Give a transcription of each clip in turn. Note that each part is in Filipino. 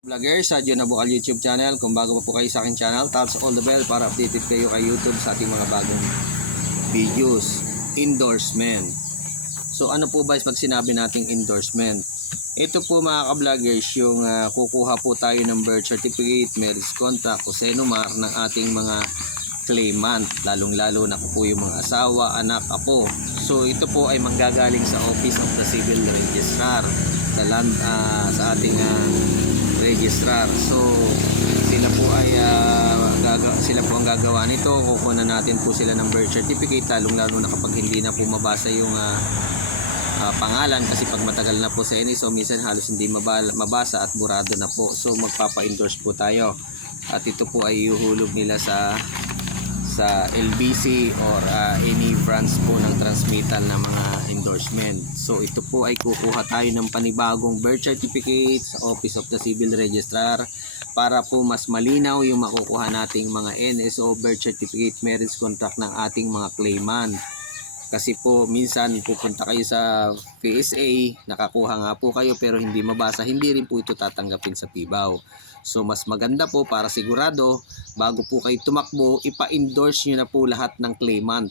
Vlogger sa John Abukal YouTube channel. Kung bago pa po kayo sa aking channel, taps all the bell para updated kayo kay YouTube sa ating mga bagong videos. Endorsement. So ano po ba pag sinabi nating endorsement? Ito po mga ka-vloggers yung ah, kukuha po tayo ng birth certificate, marriage contract o senumar ng ating mga claimant. Lalong-lalo na po yung mga asawa, anak, apo. So ito po ay manggagaling sa Office of the Civil Registrar sa land ah, sa ating ah, registrar. So sila po ay gaga- sila po ang gagawa nito. Kukunan natin po sila ng birth certificate lalong-lalo na kapag hindi na po mabasa yung ah, ah, pangalan kasi pag matagal na po sa NSO minsan halos hindi mabasa at burado na po. So magpapa-endorse po tayo. At ito po ay ihuhulog nila sa sa LBC or ah, any branch po ng transmittal na mga endorsement. So ito po ay kukuha tayo ng panibagong birth certificate sa Office of the Civil Registrar para po mas malinaw yung makukuha nating mga NSO birth certificate marriage contract ng ating mga claimant. Kasi po minsan pupunta kayo sa PSA, nakakuha nga po kayo pero hindi mabasa, hindi rin po ito tatanggapin sa PIBAW. So mas maganda po para sigurado bago po kayo tumakbo, ipa-endorse nyo na po lahat ng claimant.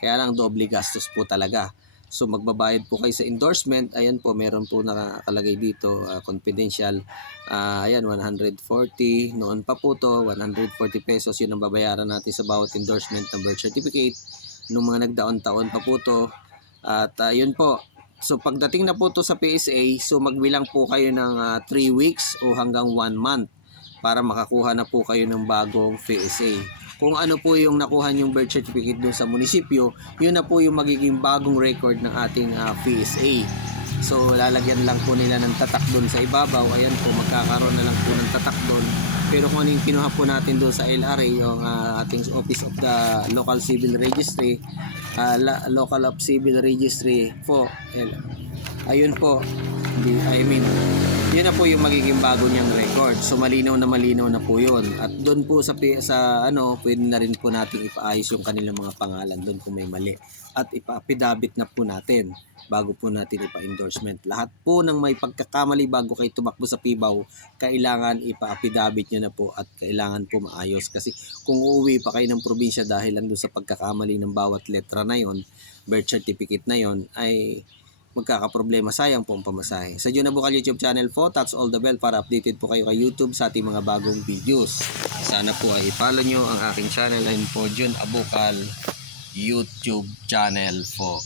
Kaya lang doble gastos po talaga. So magbabayad po kayo sa endorsement. Ayan po, meron po nakakalagay dito, ah, confidential. Ah, ayan, 140. Noon pa po to, 140 pesos. Yun ang babayaran natin sa bawat endorsement ng birth certificate. Nung mga nagdaon-taon pa po to. At ah, yun po, So pagdating na po to sa PSA, so magbilang po kayo ng 3 weeks o hanggang 1 month para makakuha na po kayo ng bagong PSA. Kung ano po yung nakuha yung birth certificate dun sa munisipyo, yun na po yung magiging bagong record ng ating ah, PSA. So lalagyan lang po nila ng tatak doon sa ibabaw. Ayan po, magkakaroon na lang po ng tatak doon. Pero kung ano yung kinuha po natin doon sa LRA, yung ah, ating Office of the Local Civil Registry, ah, la- Local of Civil Registry po, ayun po, I mean, yun na po yung magiging bago niyang record. So malinaw na malinaw na po yun. At doon po sa, sa ano, pwede na rin po natin ipaayos yung kanilang mga pangalan doon kung may mali. At ipa-affidavit na po natin bago po natin ipa-endorsement. Lahat po ng may pagkakamali bago kayo tumakbo sa PIBAW, kailangan ipa-affidavit nyo na po at kailangan po maayos. Kasi kung uuwi pa kayo ng probinsya dahil andun sa pagkakamali ng bawat letra na yon, birth certificate na yon, ay magkakaproblema. Sayang po ang pamasahe. Sa Jun Abukal YouTube channel po, touch all the bell para updated po kayo kay YouTube sa ating mga bagong videos. Sana po ay i-follow nyo ang aking channel and po Jun Abukal YouTube channel po.